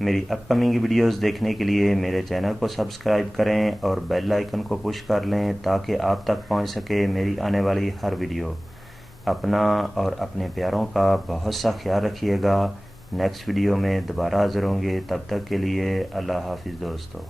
मेरी upcoming videos देखने के लिए मेरे चैनल को सब्सक्राइब करें और बेल आइकन को पुश कर लें ताकि आप तक पहुंच सके मेरी आने वाली हर वीडियो। अपना और अपने प्यारों का बहुत सा ख्याल रखिएगा। नेक्स्ट वीडियो में दोबारा हाज़िर होंगे, तब तक के लिए अल्लाह हाफिज़ दोस्तों।